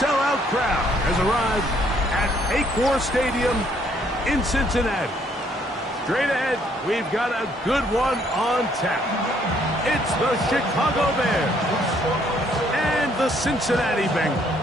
sellout crowd has arrived at Acor Stadium in Cincinnati. Straight ahead, we've got a good one on tap. It's the Chicago Bears and the Cincinnati Bengals.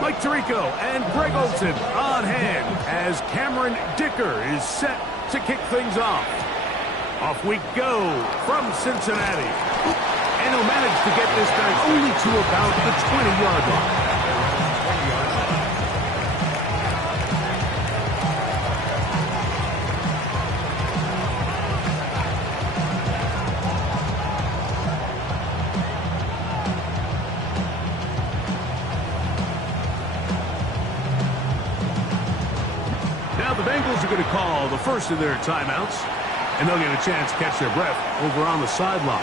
Mike Tirico and Greg Olsen on hand as Cameron Dicker is set to kick things off. Off we go from Cincinnati. And he'll manage to get this back only to about the 20-yard line. Now the Bengals are going to call the first of their timeouts, and they'll get a chance to catch their breath over on the sideline.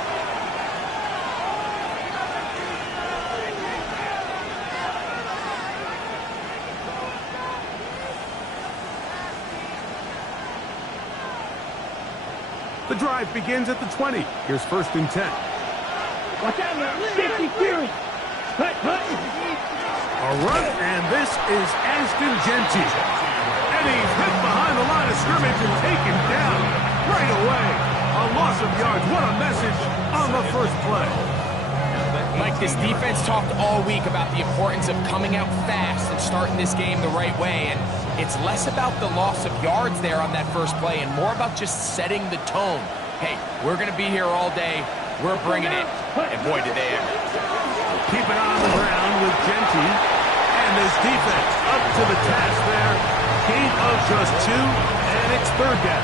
The drive begins at the 20. Here's 1st and 10. Watch out, safety Fury. A run, and this is Ashton Genty. And he's hit behind the line of scrimmage and taken down right away. A loss of yards. What a message on the first play. Mike, this defense talked all week about the importance of coming out fast and starting this game the right way. And it's less about the loss of yards there on that first play and more about just setting the tone. Hey, we're going to be here all day. We're bringing it. And boy, did they ever. Keep it on the ground with Genty. And this defense up to the task there. Gain of just 2, and it's 3rd down.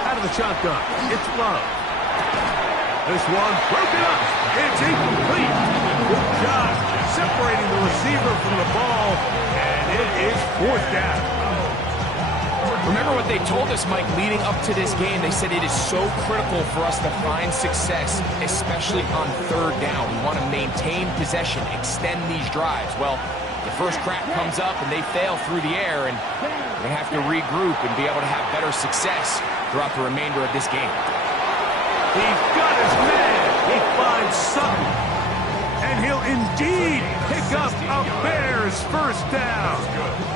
Out of the shotgun, it's Love. This one broken up. It's incomplete. Good job separating the receiver from the ball, and it is 4th down. Remember what they told us, Mike, leading up to this game. They said it is so critical for us to find success, especially on 3rd down. We want to maintain possession, extend these drives. Well, the first crack comes up and they fail through the air, and they have to regroup and be able to have better success throughout the remainder of this game. He's got his man. He finds Sutton. And he'll indeed pick up a Bears 1st down.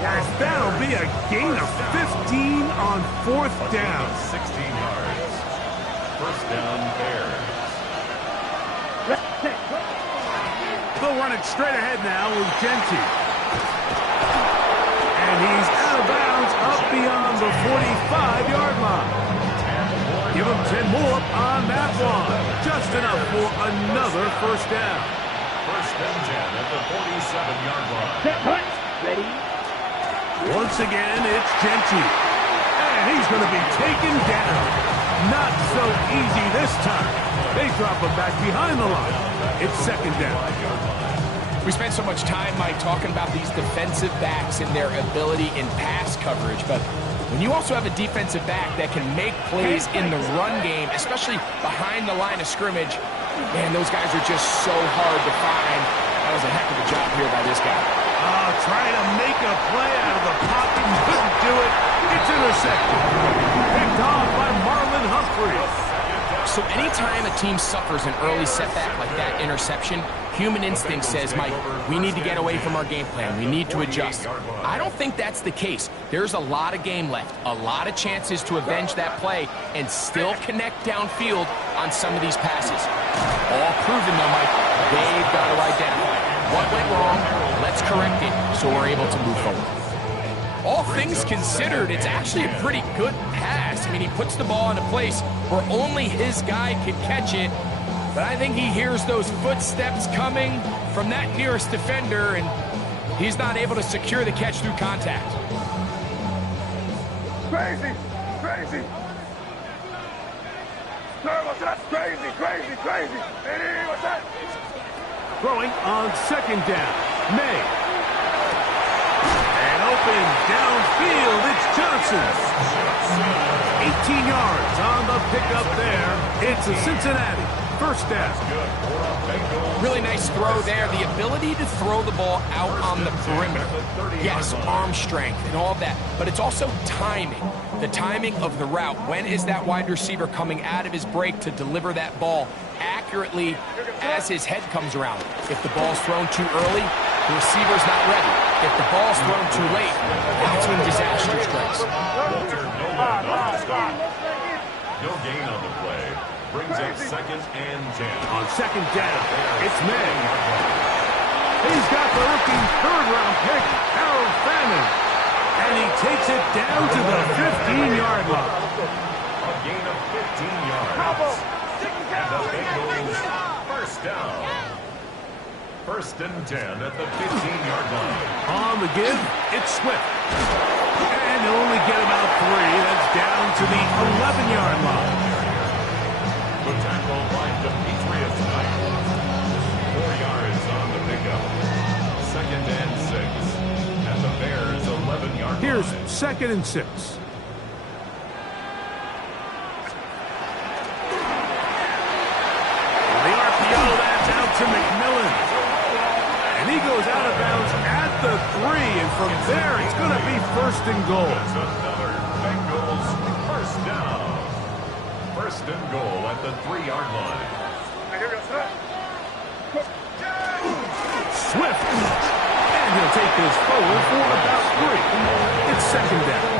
As that'll be a gain of 15 on 4th down. 16 yards. 1st down, Bears. They'll run it straight ahead now with Genty. And he's out of bounds up beyond the 45-yard line. Give him 10 more on that one. Just enough for another 1st down. 1st and 10 at the 47-yard line. Ready? Once again, it's Genty. And he's going to be taken down. Not so easy this time. They drop him back behind the line. It's 2nd down. We spent so much time, Mike, talking about these defensive backs and their ability in pass coverage, but when you also have a defensive back that can make plays in the run game, especially behind the line of scrimmage, man, those guys are just so hard to find. That was a heck of a job here by this guy. Trying to make a play out of the pocket and couldn't do it. It's intercepted. Picked off by Marlon Humphrey. So anytime a team suffers an early setback like that interception, human instinct says, Mike, we need to get away from our game plan. We need to adjust. I don't think that's the case. There's a lot of game left, a lot of chances to avenge that play and still connect downfield on some of these passes. All proven, though, Mike, they've got to identify what went wrong, let's correct it so we're able to move forward. All things considered, it's actually a pretty good pass. I mean, he puts the ball in a place where only his guy can catch it, but I think he hears those footsteps coming from that nearest defender, and he's not able to secure the catch through contact. Crazy! Crazy! Sir, what's that? Crazy, crazy, crazy! Hey, what's that? Throwing on 2nd down. May. And open downfield, it's Johnson. 18 yards on the pickup there. It's a Cincinnati first down. Really nice throw there. The ability to throw the ball out on the perimeter. Yes, arm strength and all of that, but it's also timing. The timing of the route. When is that wide receiver coming out of his break to deliver that ball accurately as his head comes around? If the ball's thrown too early, the receiver's not ready. If the ball's thrown too late, that's when disaster strikes. No gain on the play. Brings up 2nd and 10. On 2nd down, it's May. He's got the rookie third-round pick, Harold Fannin. And he takes it down to the 15-yard line. A gain of 15 yards. And the Bengals first down. 1st and 10 at the 15-yard line. On the give, it's Swift. And he'll only get about 3. That's down to the 11-yard line. The tackle by Demetrius Knight. 4 yards on the pickup. 2nd and 6. And the Bears 11-yard line. Here's 2nd and 6. The RPO, that's out to McMillan. And he goes out of bounds at the 3. And from there, it's going to be 1st and goal. That's another Bengals first down. 1st and goal at the 3-yard line. Swift. And he'll take this forward for about 3. It's 2nd down.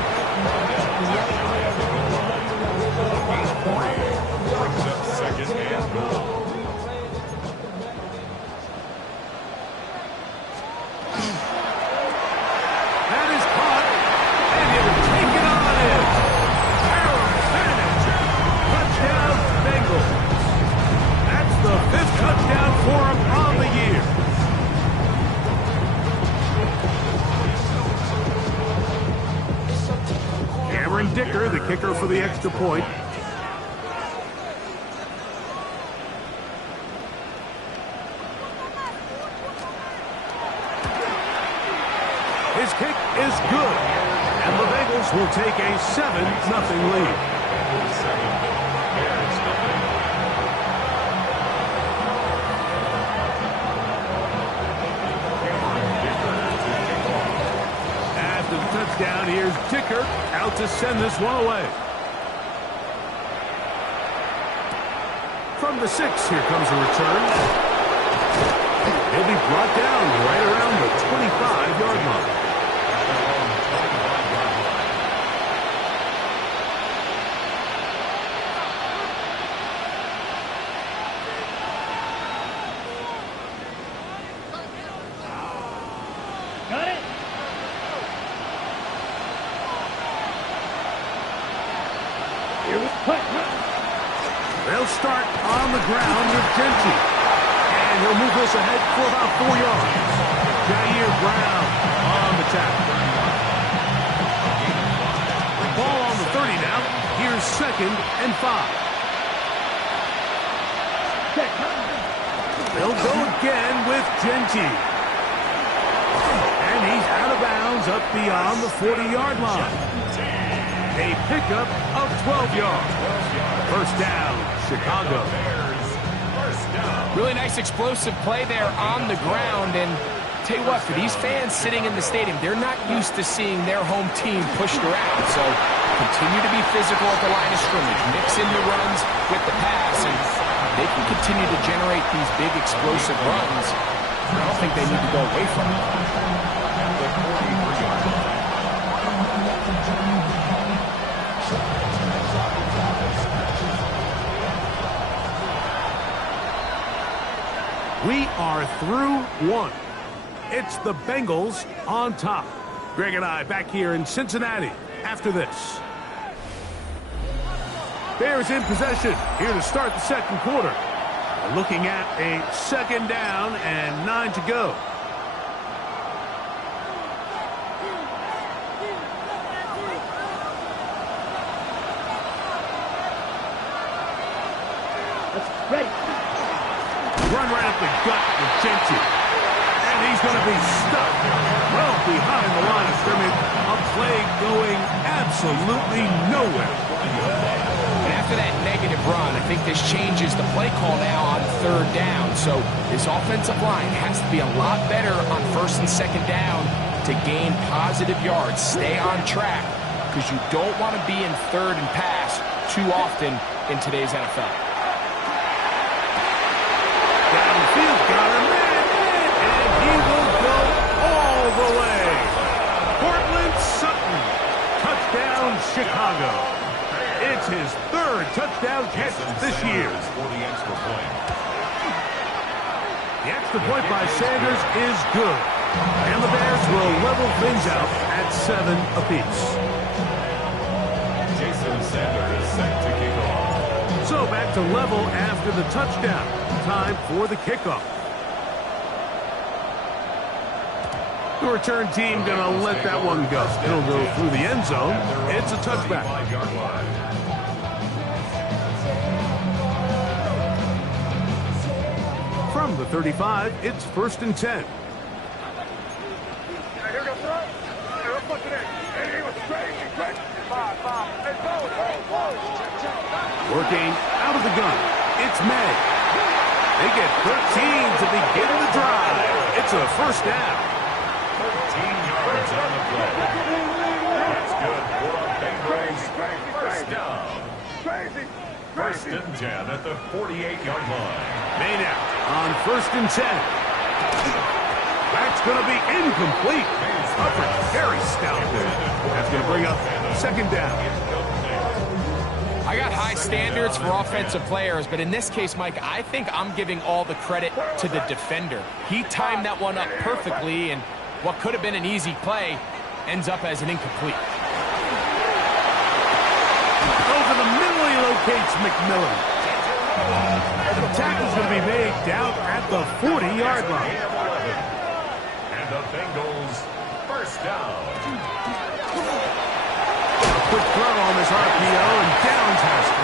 Brings up 2nd and goal. That is caught. And he'll take it on in. Harold Fannin. Touchdown, Bengals. That's the 5th touchdown for him on the year. Cameron Dicker, the kicker for the extra point. His kick is good. And the Bengals will take a 7-0 lead. After the touchdown, here's Dicker out to send this one away. From the 6, here comes a return. He'll be brought down right around the 25-yard line. Got it? Here we go. They'll start on the ground with Genty. And he'll move this ahead for about 4 yards. Jair Brown on the tackle. Ball on the 30 now. Here's 2nd and 5. They'll go again with Genty. And he's out of bounds up beyond the 40-yard line. A pickup of 12 yards. First down, Chicago. Really nice explosive play there on the ground. And tell you what, for these fans sitting in the stadium, they're not used to seeing their home team pushed around. So continue to be physical at the line of scrimmage. Mix in the runs with the pass. And they can continue to generate these big explosive runs. I don't think they need to go away from it. We are through 1. It's the Bengals on top. Greg and I back here in Cincinnati after this. Bears in possession here to start the 2nd quarter. Looking at a 2nd down and 9 to go. That's ready. Run right up the gut with Genty. And he's going to be stuck well behind the line of scrimmage. A play going absolutely nowhere. And after that negative run, I think this changes the play call now on third down. So this offensive line has to be a lot better on first and second down to gain positive yards. Stay on track, because you don't want to be in third and pass too often in today's NFL. Downfield, got a man, and he will go all the way. Cortland Sutton, touchdown Chicago. It's his third touchdown catch this year. The extra point by Sanders is good, and the Bears will level things out at 7 apiece. Jason Sanders is set to kick off. So back to level after the touchdown. Time for the kickoff. The return team going to let that one go. It'll go through the end zone. It's a touchback. From the 35, it's 1st and 10. Working out of the gun, it's May. They get 13 to begin the drive. It's a first down. 13 yards on the play. That's good for a Bengals first down. First and 10 at the 48-yard line. Main out on 1st and 10. That's going to be incomplete. Coverage very stout there. That's going to bring up second down. I got high standards for offensive players, but in this case, Mike, I think I'm giving all the credit to the defender. He timed that one up perfectly, and what could have been an easy play ends up as an incomplete. Over the middle, he locates McMillan. The tackle's going to be made down at the 40-yard line. And the Bengals first down. Quick throw on this RPO, and Downs has it.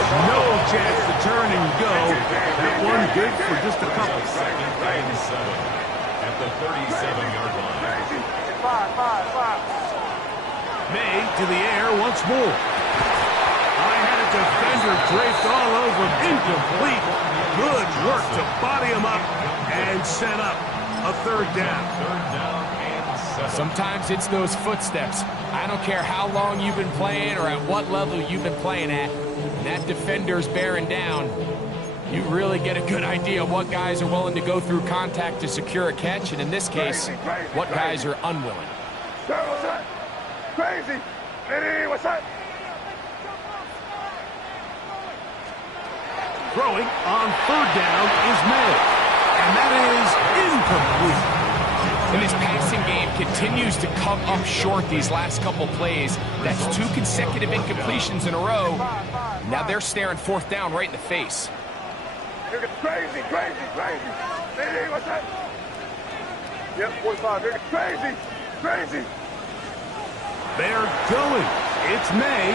And no chance to turn and go. That one good for just a couple. Second and 7 at the 37-yard line. May to the air once more. I had a defender draped all over him. Incomplete. Good work to body him up and set up a third down. Third down and 7. Sometimes it's those footsteps. I don't care how long you've been playing or at what level you've been playing at. When that defender's bearing down, you really get a good idea of what guys are willing to go through contact to secure a catch, and in this case, what guys are unwilling. Crazy. Hey, what's that? Throwing on third down is May. And that is incomplete. And his passing game continues to come up short these last couple plays. That's 2 consecutive incompletions in a row. Now they're staring fourth down right in the face. Crazy. Hey, what's that? Yep, 45. Crazy. They're going. It's May.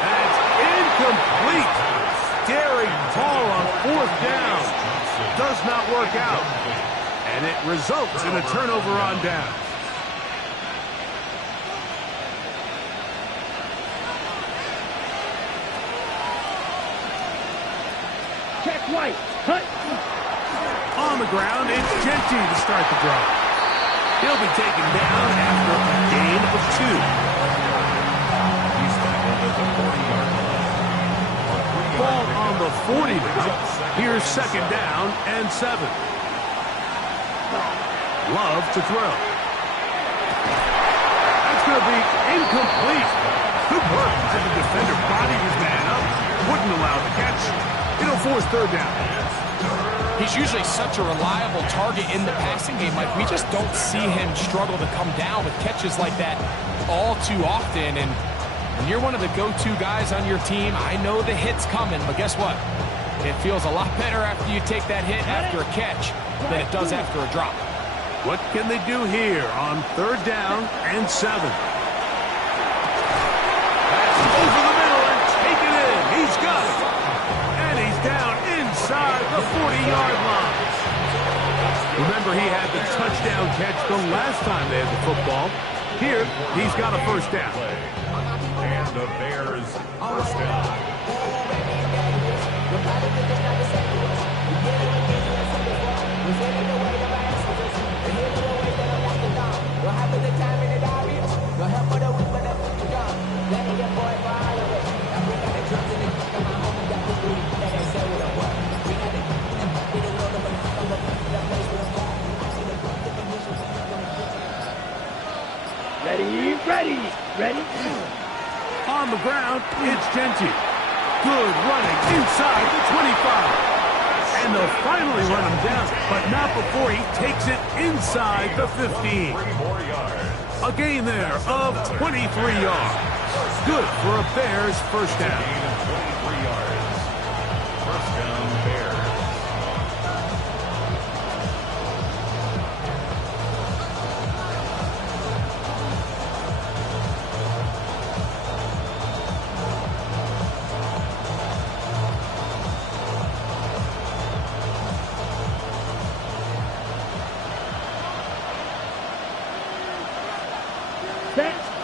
That's incomplete. Daring ball on fourth down. Does not work out. And it results in a turnover on down. Check right. Cut. On the ground, it's Genty to start the drive. He'll be taken down after a gain of 2. He's tackled at the 40-yard line. Ball on the 40 now. Here's second down and 7. Love to throw. That's going to be incomplete. Good work until the defender bodied his man up. Wouldn't allow the catch. It'll force third down. He's usually such a reliable target in the passing game. Like, we just don't see him struggle to come down with catches like that all too often. And when you're one of the go-to guys on your team, I know the hit's coming, but guess what? It feels a lot better after you take that hit after a catch than it does after a drop. What can they do here on third down and 7? That's over the middle and take it in. He's got it. And he's down inside the 40-yard line. Remember, he had the touchdown catch the last time they had the football. Here, he's got a first down. And the Bears first down. Ready. On the ground, it's Genty. Good running inside the 25. And they'll finally run him down, but not before he takes it inside the 15. 3 more yards. A gain there of 23 yards. Good for a Bears first down. Gain of 23 yards. First down, Bears.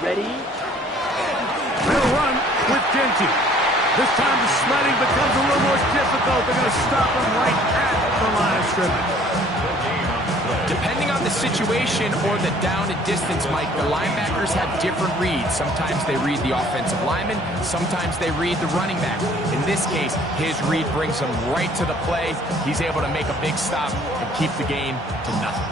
Ready. They'll run with Genty. This time the sledding becomes a little more difficult. They're going to stop him right at the line of scrimmage. Depending on the situation or the down and distance, Mike, the linebackers have different reads. Sometimes they read the offensive lineman. Sometimes they read the running back. In this case, his read brings him right to the play. He's able to make a big stop and keep the gain to nothing.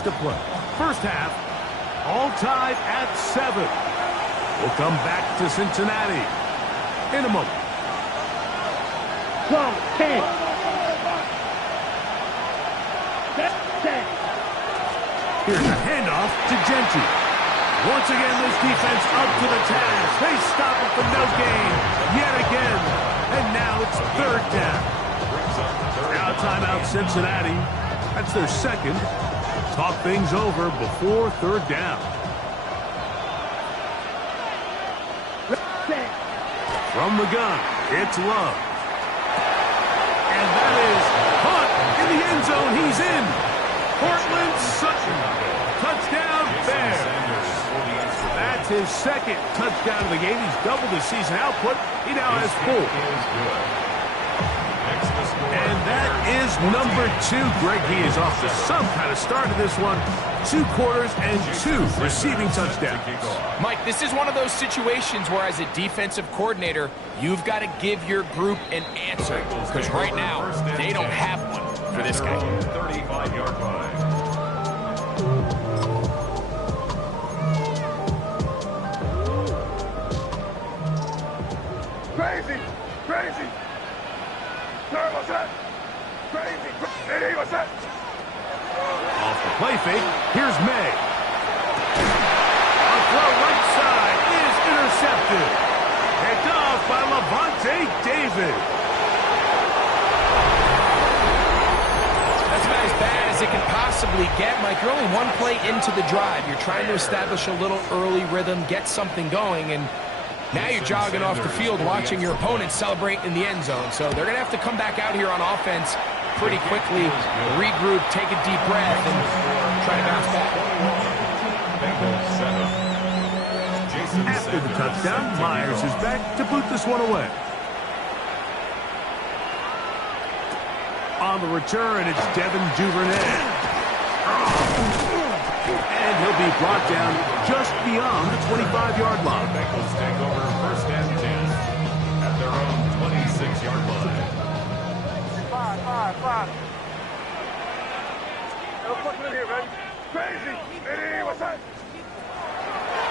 To play. First half, all tied at 7. We'll come back to Cincinnati in a moment. 12, 10. Here's a handoff to Genty. Once again, this defense up to the task. They stop it for no gain yet again. And now it's third down. Now timeout Cincinnati. That's their second. Talk things over before third down. From the gun, it's Love. And that is caught in the end zone. He's in. Cortland Sutton. Touchdown, Bears. That's his second touchdown of the game. He's doubled his season output. He now has 4. And that is number 2. Greg, he is off to some kind of start in this one. 2 quarters and 2 receiving touchdowns. Mike, this is one of those situations where as a defensive coordinator, you've got to give your group an answer. Because right now, they don't have one for this guy. 35-yard line. Crazy. Sir, what's that? Crazy. Hey, what's that? Off the play fake, here's May. A throw right side is intercepted. Picked off by Levante David. That's about as bad as it can possibly get, Mike. You're only one play into the drive. You're trying to establish a little early rhythm, get something going, and now you're jogging off the field watching your opponent celebrate in the end zone. So they're going to have to come back out here on offense pretty quickly, regroup, take a deep breath, and try to bounce back. After the touchdown, Myers is back to boot this one away. On the return, it's Devin Duvernay. And he'll be brought down just beyond the 25-yard line. Bengals take over first and 10 at their own 26-yard line. 5. Look in here, man. Crazy. Hey, what's that?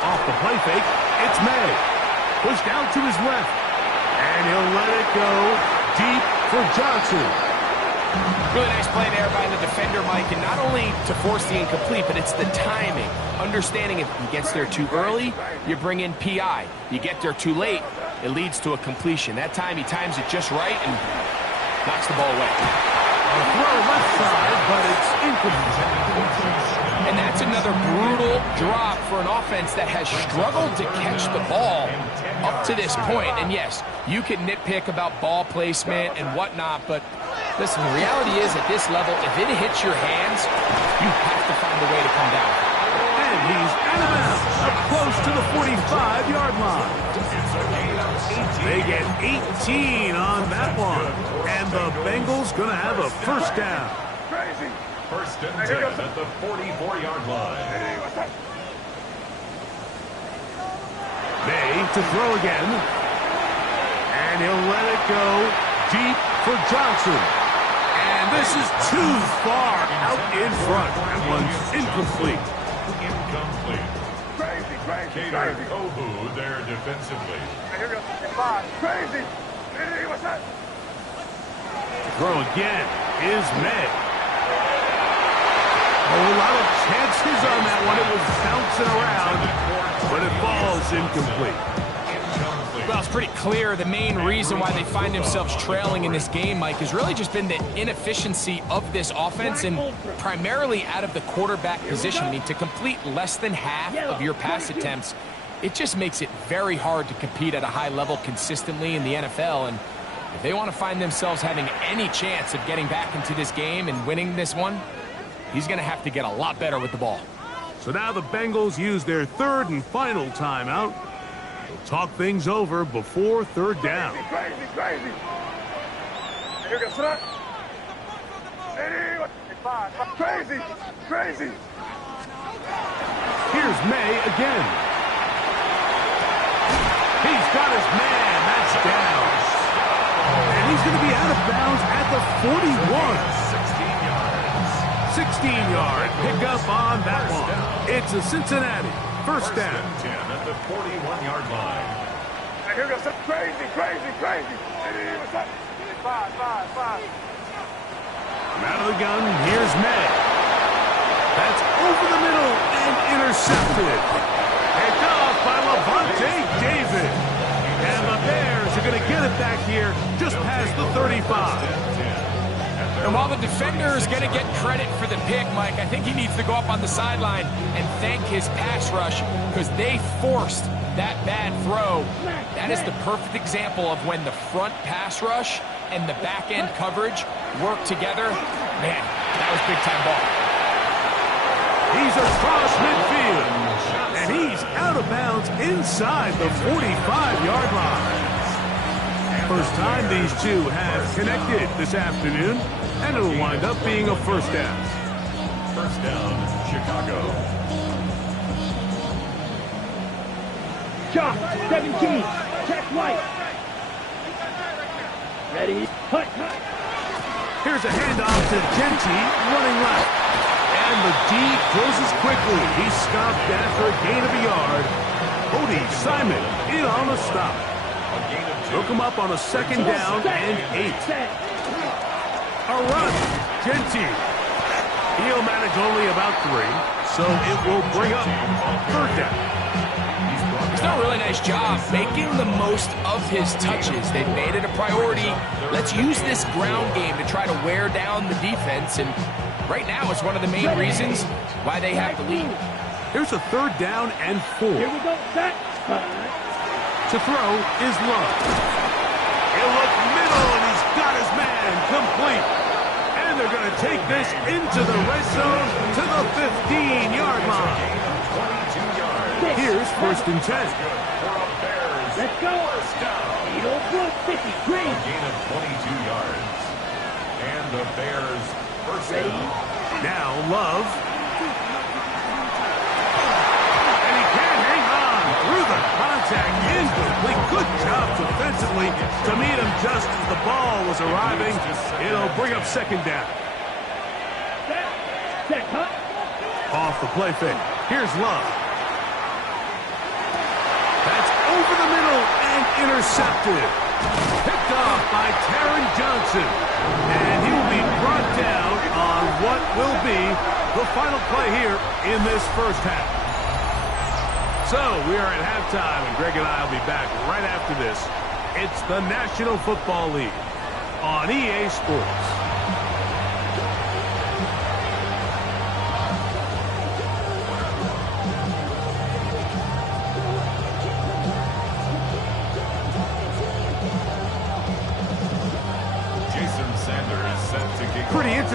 Off the play fake, it's May. Pushed out to his left. And he'll let it go deep for Johnson. Really nice play there by the defender, Mike, and not only to force the incomplete, but it's the timing. Understanding if he gets there too early, you bring in PI. You get there too late, it leads to a completion. That time he times it just right and knocks the ball away. A throw left side, but it's incomplete. And that's another brutal drop for an offense that has struggled to catch the ball up to this point. And yes, you can nitpick about ball placement and whatnot, but listen, the reality is at this level, if it hits your hands, you have to find a way to come down. And he's out of bounds, up close to the 45-yard line. They get 18 on that one. And the Bengals going to have a first down. Crazy. First and 10 at the 44-yard line. May to throw again. And he'll let it go deep for Johnson. And this is too far out in front. That one's incomplete. Incomplete. Crazy, crazy, Cater crazy. Kohu there defensively. Crazy. Hey, what's that? Throw again is May. A lot of chances on that one. It was bouncing around, but it falls incomplete. Well, it's pretty clear the main reason why they find themselves trailing in this game, Mike, has really just been the inefficiency of this offense and primarily out of the quarterback position. I mean, to complete less than half of your pass attempts, it just makes it very hard to compete at a high level consistently in the NFL. And if they want to find themselves having any chance of getting back into this game and winning this one, he's going to have to get a lot better with the ball. So now the Bengals use their third and final timeout. They'll talk things over before third down. Crazy, crazy. Here goes that. Crazy, crazy. Here's May again. He's got his man. That's down. And he's going to be out of bounds at the 41. 16-yard pickup on that one. It's a Cincinnati first down. 10 at the 41-yard line. Here goes that. Crazy, crazy, crazy. Hey, what's that? Five. Out of the gun, here's May. That's over the middle and intercepted. Picked off by Levante David. And the Bears are going to get it back here just past the 35. And while the defender is going to get credit for the pick, Mike, I think he needs to go up on the sideline and thank his pass rush because they forced that bad throw. That is the perfect example of when the front pass rush and the back end coverage work together. Man, that was big-time ball. He's across midfield, and he's out of bounds inside the 45-yard line. First time these two have connected this afternoon, and it'll wind up being a first down. First down, Chicago. Shot, 17. Check right. Ready. Hut. Here's a handoff to Genty, running left. And the D closes quickly. He's stopped after a gain of a yard. Cody Simon in on the stop. Took him up on a second down and 8. A run. Genty. He'll manage only about 3, so it will bring up third down. He's done a really nice job making the most of his touches. They've made it a priority. Let's use this ground game to try to wear down the defense, and right now it's one of the main reasons why they have the lead. Here's a third down and 4. Here we go. Set. To throw is Love. He'll look middle, and he's got his man complete. And they're going to take this into the red zone to the 15-yard line. Here's first and 10. Let's go. 804, 50, green. Gain of 22 yards. And the Bears first down. Now Love. And he can't hang on through the contact. Incomplete. Good job defensively to meet him just as the ball was arriving. It'll bring up second down. Set, huh? Off the play fake. Here's Love. That's over the middle and intercepted. Picked off by Taron Johnson. And he will be brought down on what will be the final play here in this first half. So we are at halftime, and Greg and I will be back right after this. It's the National Football League on EA Sports.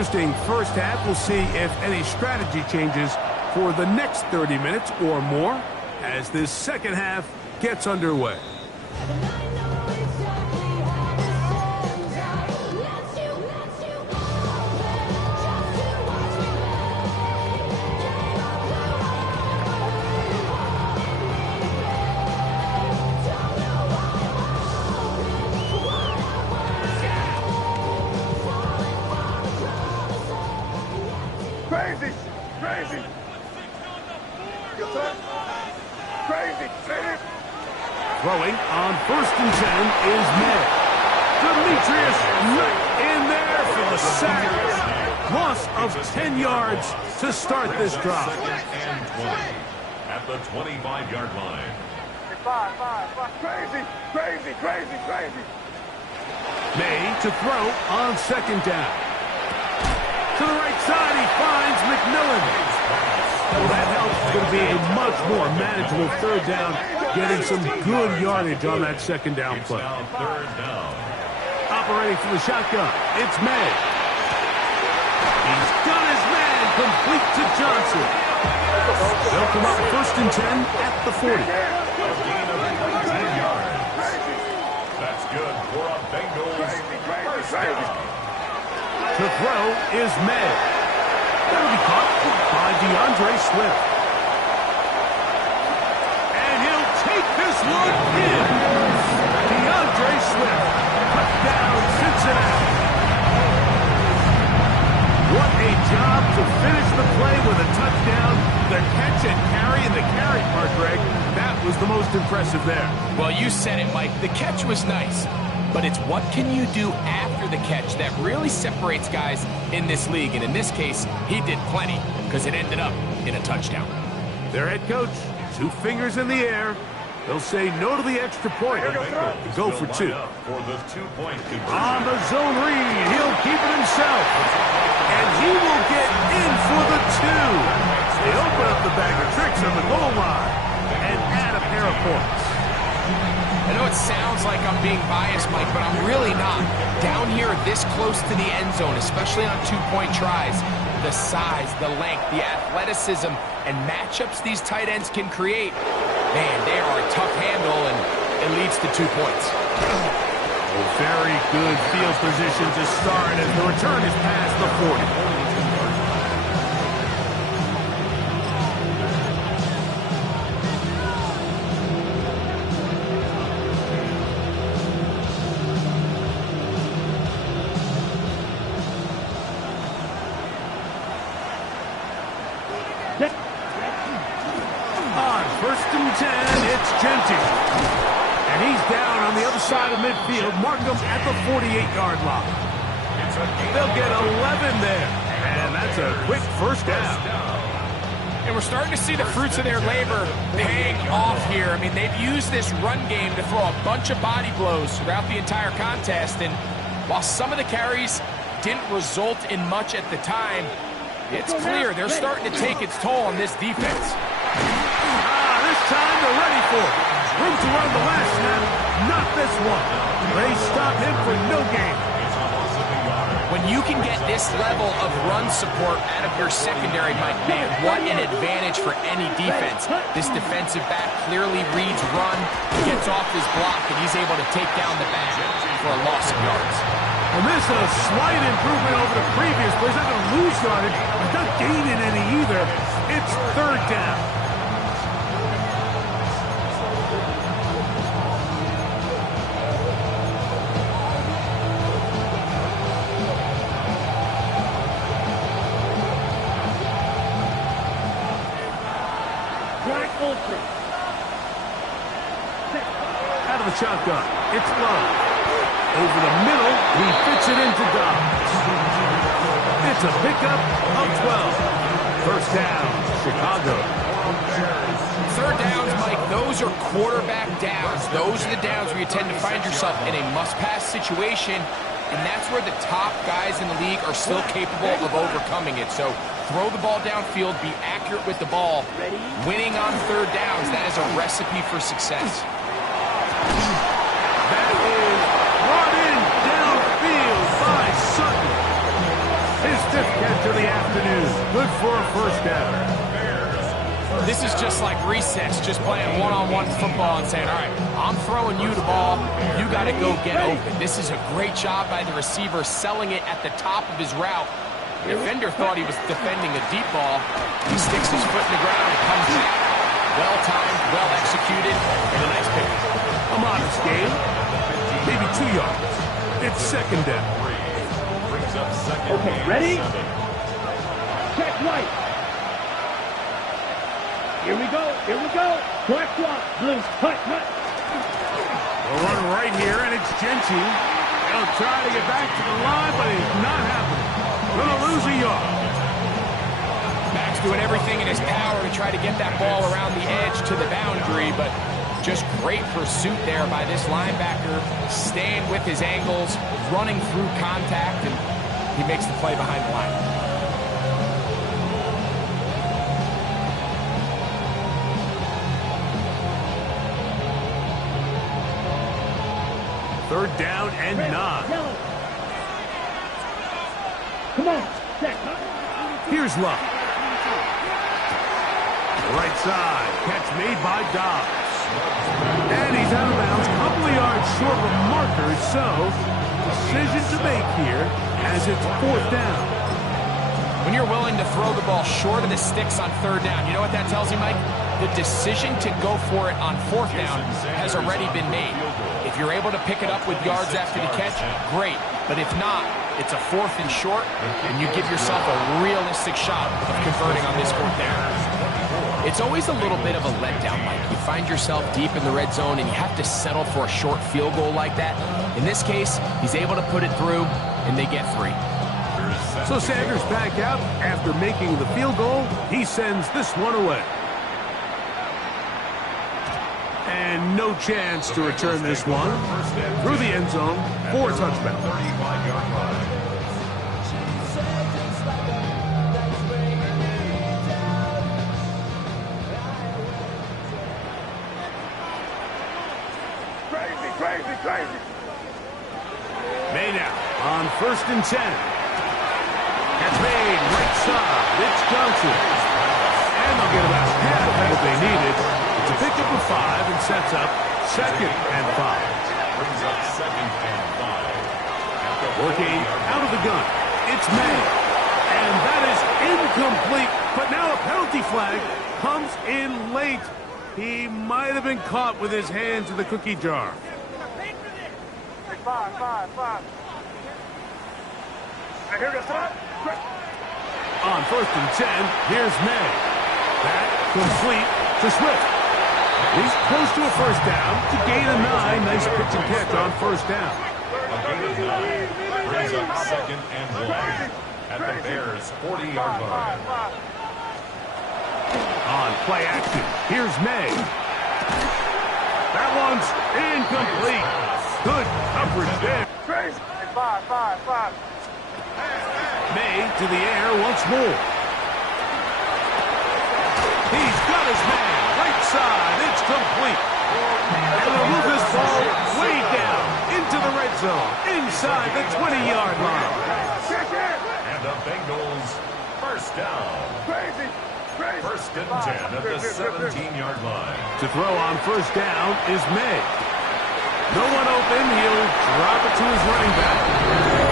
interesting first half. We'll see if any strategy changes for the next 30 minutes or more as this second half gets underway. Crazy, crazy. Crazy, crazy. Throwing on 1st and 10 is May. Demetrius Knight in there for the sack. Loss of 10 yards to start this drive. Second and 20 at the 25-yard line. Five. Crazy, crazy, crazy, crazy. May to throw on 2nd down. To the right side, he finds McMillan. Well, that helps. It's going to be a much more manageable 3rd down, getting some good yardage on that 2nd down play. Now 3rd down. Operating from the shotgun, it's May. He's got his man complete to Johnson. They'll come up 1st and 10 at the 40. A gain of 10 yards. That's good for a Bengals first down. To throw is May. That'll be caught by DeAndre Swift. And he'll take this one in. DeAndre Swift. Touchdown, Cincinnati. What a job to finish the play with a touchdown. The catch and carry, and the carry part, Greg, that was the most impressive there. Well, you said it, Mike. The catch was nice. But it's what can you do after the catch that really separates guys in this league. And in this case, he did plenty because it ended up in a touchdown. Their head coach, 2 fingers in the air. They'll say no to the extra point. Go for 2. For the 2-point conversion. On the zone read, he'll keep it himself. And he will get in for the 2. They open up the bag of tricks on the goal line and add a pair of points. I know it sounds like I'm being biased, Mike, but I'm really not. Down here this close to the end zone, especially on 2-point tries, the size, the length, the athleticism, and matchups these tight ends can create, man, they are a tough handle, and it leads to 2 points. Very good field position to start as the return is past the 40. On 1st and 10, it's Genty. And he's down on the other side of midfield. Markham at the 48-yard line. They'll get 11 there. And that's a quick first down. And we're starting to see the fruits of their labor paying off here. I mean, they've used this run game to throw a bunch of body blows throughout the entire contest. And while some of the carries didn't result in much at the time, it's clear they're starting to take its toll on this defense. This time they're ready for it. Room to run the last snap, not this one. They stop him for no gain. When you can get this level of run support out of your secondary, Mike, man, what an advantage for any defense. This defensive back clearly reads run, gets off his block, and he's able to take down the back for a loss of yards. And this is a slight improvement over the previous play. He's not going to lose yardage. He's not gaining any either. It's 3rd down. Out of the shotgun, it's Love. Over the middle, he fits it into Dobbs. It's a pickup of 12. First down, Chicago. 3rd downs, Mike, those are quarterback downs. Those are the downs where you tend to find yourself in a must-pass situation, and that's where the top guys in the league are still capable of overcoming it. So throw the ball downfield, be accurate with the ball. Winning on 3rd downs, that is a recipe for success. That is brought in downfield by Sutton. His fifth catch of the afternoon. Good for a first down. This is just like recess, just playing one-on-one football and saying, all right, I'm throwing you the ball. You got to go get open. This is a great job by the receiver selling it at the top of his route. The defender thought he was defending a deep ball. He sticks his foot in the ground and comes back. Well-timed, well-executed, and a nice pick. A modest gain, maybe 2 yards. It's second down. Okay, ready? Check right. Here we go, here we go. Black block, blues, hut. We'll run right here, and it's Genty. He'll try to get back to the line, but it's not happening. Gonna lose a yard. Max doing everything in his power to try to get that ball around the edge to the boundary, but just great pursuit there by this linebacker, staying with his angles, running through contact, and he makes the play behind the line. Third down and 9. Come on, check. Here's Luck. Right side, catch made by Dobbs. And he's out of bounds, a couple of yards short of a marker, so decision to make here as it's fourth down. When you're willing to throw the ball short of the sticks on third down, you know what that tells you, Mike? The decision to go for it on fourth down has already been made. If you're able to pick it up with yards after the catch, great. But if not, it's a fourth and short, and you give yourself a realistic shot of converting on this fourth down. It's always a little bit of a letdown, Mike. You find yourself deep in the red zone, and you have to settle for a short field goal like that. In this case, he's able to put it through, and they get 3. So Sanders back out after making the field goal. He sends this one away. And no chance to return this one through the end zone for a touchdown. 35-yard line. Crazy. May now on 1st and 10. Catch made right side. It's Johnson. And they'll get about half of what they needed. It's a pickup of 5 and sets up 2nd and 5. Brings up 2nd and 5. Working out of the gun. It's May. And that is incomplete. But now a penalty flag comes in late. He might have been caught with his hands in the cookie jar. 5. And here goes that. On 1st and 10, here's May. That complete to Swift. He's close to a first down to gain a 9. Nice pitch and catch on first down. A gain of 9 brings up 2nd and 1 at the Bears' 40-yard line. On play action, here's May. That one's incomplete. Good coverage there. Crazy. 5. May to the air once more. He's got his man. Right side. It's complete. And they'll move this ball way down into the red zone. Inside the 20-yard line. And the Bengals first down. Crazy. 1st and 10 at the 17-yard line. To throw on first down is May. No one open. He'll drop it to his running back.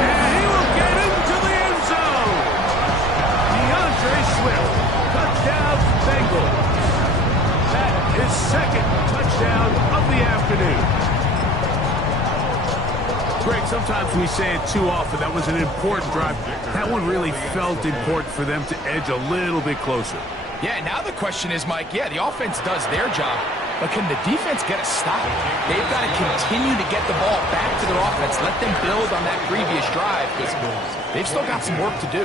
And he will get into the end zone. DeAndre Swift. Touchdown, Bengals. That is 2nd touchdown of the afternoon. Greg, sometimes we say it too often. That was an important drive. That one really felt important for them to edge a little bit closer. Yeah, now the question is, Mike, yeah, the offense does their job, but can the defense get a stop? They've got to continue to get the ball back to their offense. Let them build on that previous drive because they've still got some work to do.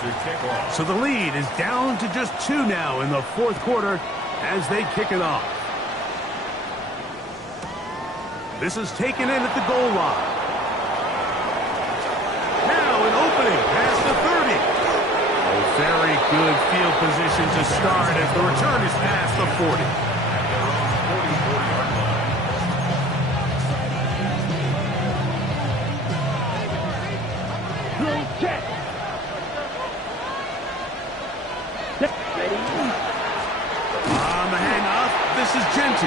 To kick off. So the lead is down to just 2 now in the 4th quarter as they kick it off. This is taken in at the goal line. Now an opening past the 30. Very good field position to start as the return is past the 40. At their own 44-yard line. Blue check. Ready. On the handoff, this is Genty.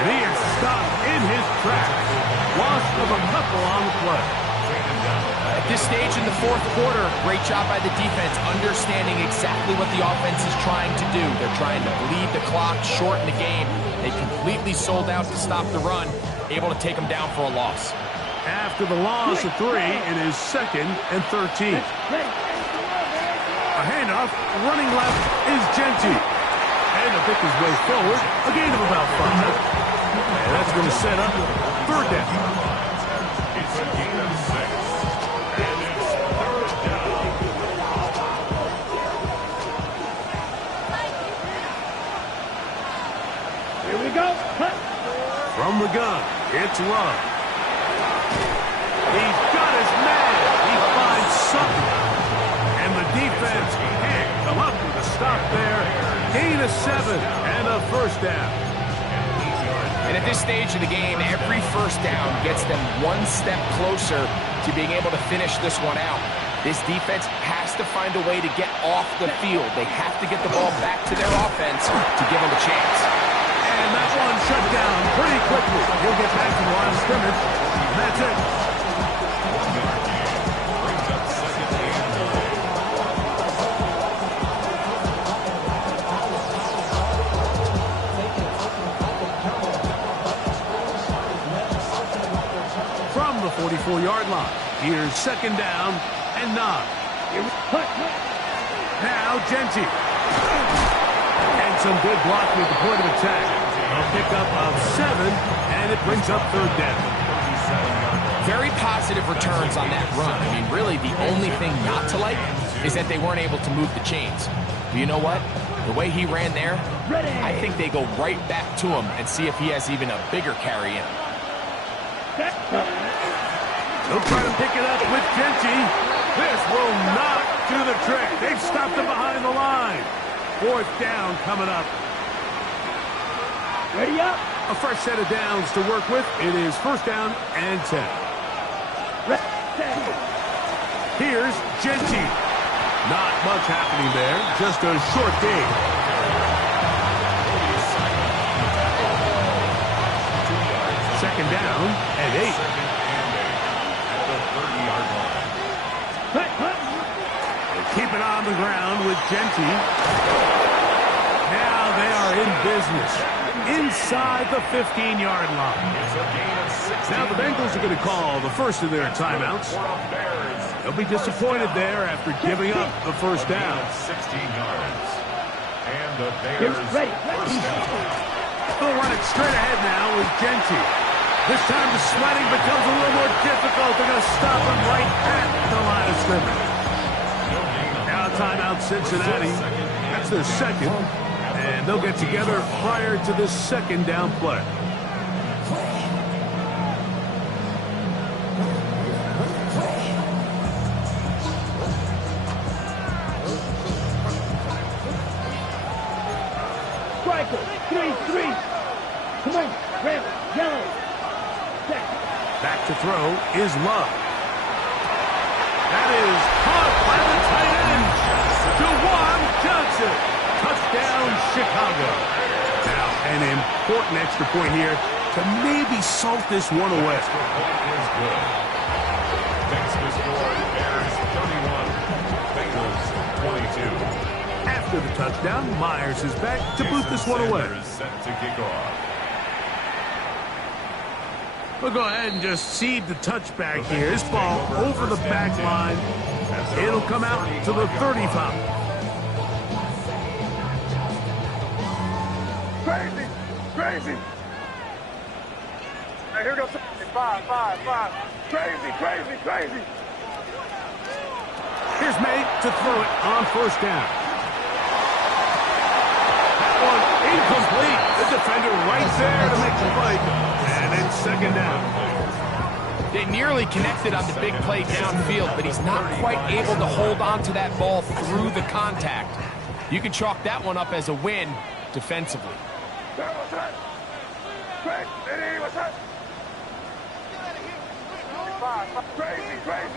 And he is stopped in his tracks. Loss of a couple on the play. At this stage in the fourth quarter, great job by the defense, understanding exactly what the offense is trying to do. They're trying to bleed the clock, shorten the game. They completely sold out to stop the run, able to take them down for a loss. After the loss of 3, it is 2nd and 13. A handoff, running left is Genty. And to pick his way forward, a gain of about 5. And that's going to set up 3rd down. It's a gain of 6. And it's 3rd down. Here we go. Cut. From the gun, it's Love. He's got his man. He finds something. And the defense can't come up with a stop there. Gain of 7 and a 1st down. And at this stage of the game, every 1st down gets them one step closer to being able to finish this one out. This defense has to find a way to get off the field. They have to get the ball back to their offense to give them a chance. And that one shut down pretty quickly. He'll get back to the line of scrimmage. And that's it. Brings up 2nd and 9. From the 44-yard line, here's 2nd down and 9. Cut. Now Genty. And some good blocking at the point of attack. A pickup of 7, and it brings up 3rd down. Very positive returns on that run. I mean, really, the only thing not to like is that they weren't able to move the chains. But you know what? The way he ran there, I think they go right back to him and see if he has even a bigger carry in him. He'll try to pick it up with Genty. This will not do the trick. They've stopped him behind the line. 4th down coming up. Ready up. A fresh set of downs to work with. It is 1st down and 10. Here's Genty. Not much happening there. Just a short gain. Second down and 8. At the 30-yard line. They keep it on the ground with Genty. Now they are in business. Inside the 15-yard line. It's a gain of 6. Now the Bengals are going to call the first of their timeouts. They'll be disappointed there after giving up the 1st down. 16 yards. And the Bears Ready. 1st down. They'll run it straight ahead now with Genty. This time the sweating becomes a little more difficult. They're going to stop him right at the line of scrimmage. Now timeout Cincinnati. That's their 2nd. And they'll get together prior to this 2nd down play. Striker. 3-3. Come on. Red. Yellow. Check. Back to throw is Love. That is caught by the tight end. DeJuan Johnson. Touchdown, Chicago. Now, an important extra point here to maybe salt this one away. Extra point is good. Next to score, Bears 31, Bengals 22. After the touchdown, Myers is back to boot this one away. Sanders set to kick off. We'll go ahead and just seed the touchback here. This ball over the back line. It'll come out to the 35. Crazy. Hey, here goes 5. Crazy. Here's May to throw it on 1st down. That one incomplete. The defender right there to make the play. And it's 2nd down. They nearly connected on the big play downfield, but he's not quite able to hold on to that ball through the contact. You can chalk that one up as a win defensively.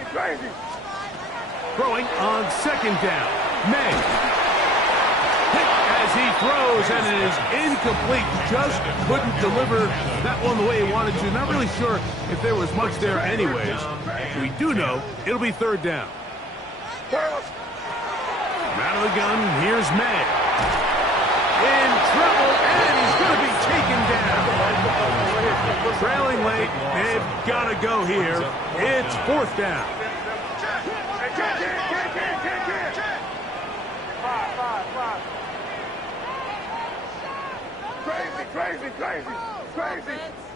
Crazy. Throwing on second down. May. Hit as he throws, and it is incomplete. Just couldn't deliver that one the way he wanted to. Not really sure if there was much there anyways. We do know it'll be third down. Out of the gun, here's May. In trouble, and he's going to be taken down. Trailing late, they've got to go here. It's fourth down.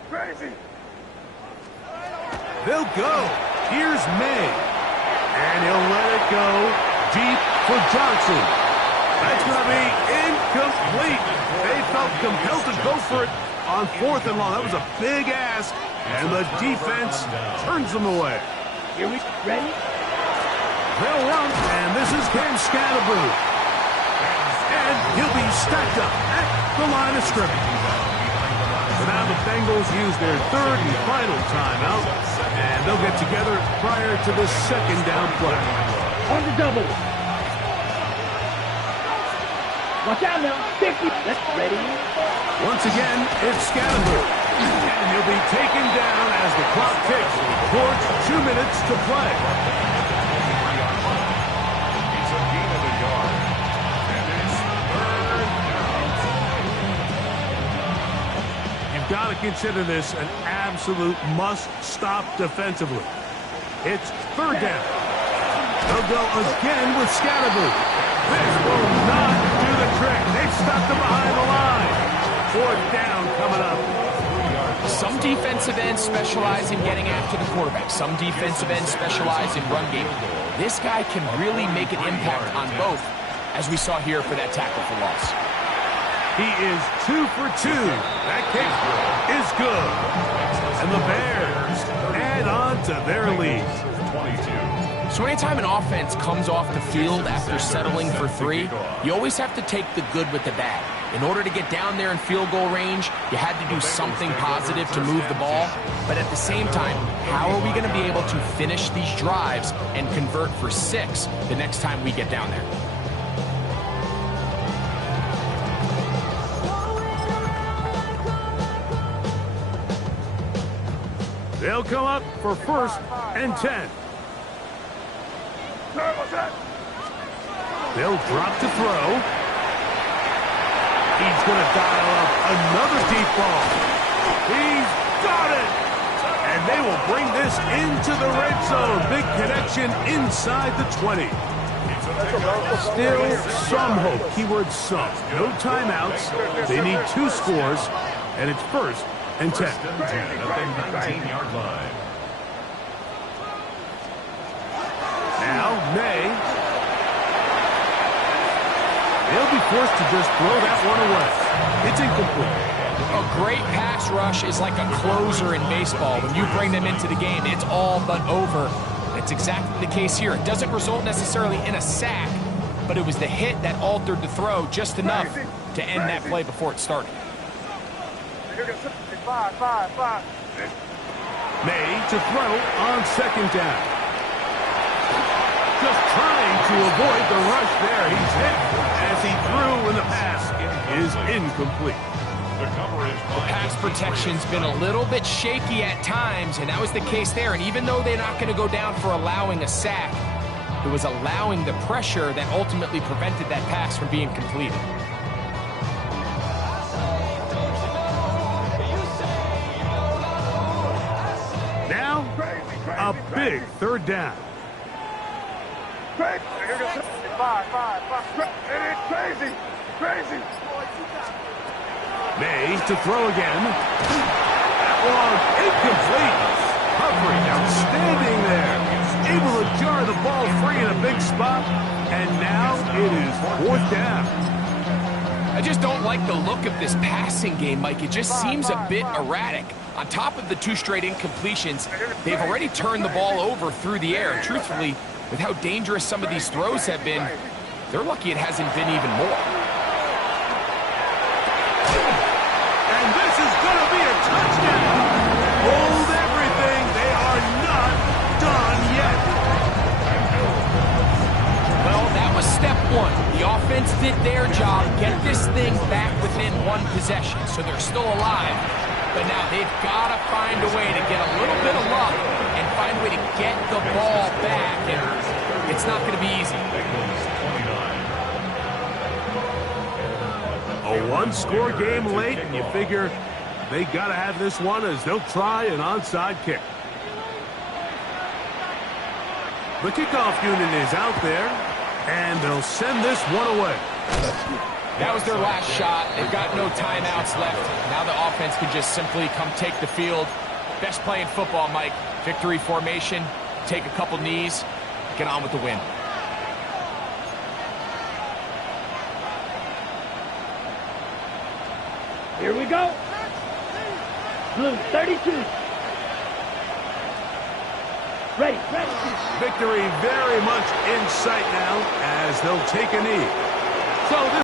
Crazy. They'll go. Here's May. And he'll let it go deep for Johnson. That's going to be incomplete. They felt compelled to go for it on fourth and long. That was a big ask, and the defense turns them away. Here we ready? They'll run, and this is Cam Scatterboo. And he'll be stacked up at the line of scrimmage. So now the Bengals use their third and final timeout, and they'll get together prior to the second down play. On the double. Watch out now. 50. That's ready. Once again, it's Scatterboo. And he'll be taken down as the clock ticks towards 2 minutes to play. It's a gain of a yard. And it's third down. You've got to consider this an absolute must-stop defensively. It's third down. They'll go again with Scatterboo. This will not do the trick. They've stopped him behind the line. Fourth down coming up. Some defensive ends specialize in getting after the quarterback. Some defensive ends specialize in run game. This guy can really make an impact on both, as we saw here for that tackle for loss. He is 2 for 2. That kick is good. And the Bears add on to their lead. 22. So anytime an offense comes off the field after settling for 3, you always have to take the good with the bad. In order to get down there in field goal range, you had to do something positive to move the ball. But at the same time, how are we going to be able to finish these drives and convert for 6 the next time we get down there? They'll come up for first and 10. They'll drop to throw. He's going to dial up another deep ball. He's got it. And they will bring this into the red zone. Big connection inside the 20. Still some hope. Keyword some. No timeouts. They need 2 scores. And it's first and 10. First and 10 at the 19-yard line. Now, May. They'll be forced to just throw that one away. It's incomplete. A great pass rush is like a closer in baseball. When you bring them into the game, it's all but over. It's exactly the case here. It doesn't result necessarily in a sack, but it was the hit that altered the throw just enough to end that play before it started. May to throw on second down. Just trying to avoid the rush there. He's hit as he threw, and the pass is incomplete. The coverage. The pass protection's been a little bit shaky at times, and that was the case there. And even though they're not going to go down for allowing a sack, it was allowing the pressure that ultimately prevented that pass from being completed. Now, a big third down. Crazy. May to throw again. That one incomplete. Hovering, outstanding there. Able to jar the ball free in a big spot. And now it is fourth down. I just don't like the look of this passing game, Mike. It just seems a bit erratic. On top of the 2 straight incompletions, they've already turned the ball over through the air. Truthfully, with how dangerous some of these throws have been, they're lucky it hasn't been even more. And this is going to be a touchdown. Hold everything. They are not done yet. Well, that was step 1. The offense did their job, get this thing back within 1 possession, so they're still alive. But now they've got to find a way to get a little bit of luck and find a way to get the ball back. And it's not going to be easy. A 1-score game late, and you figure they got to have this one as they'll try an onside kick. The kickoff unit is out there, and they'll send this one away. That was their last shot. They've got no timeouts left. Now the offense can just simply come take the field. Best play in football, Mike. Victory formation, take a couple knees, get on with the win. Here we go. Blue 32. Ready. Victory very much in sight now as they'll take a knee. So this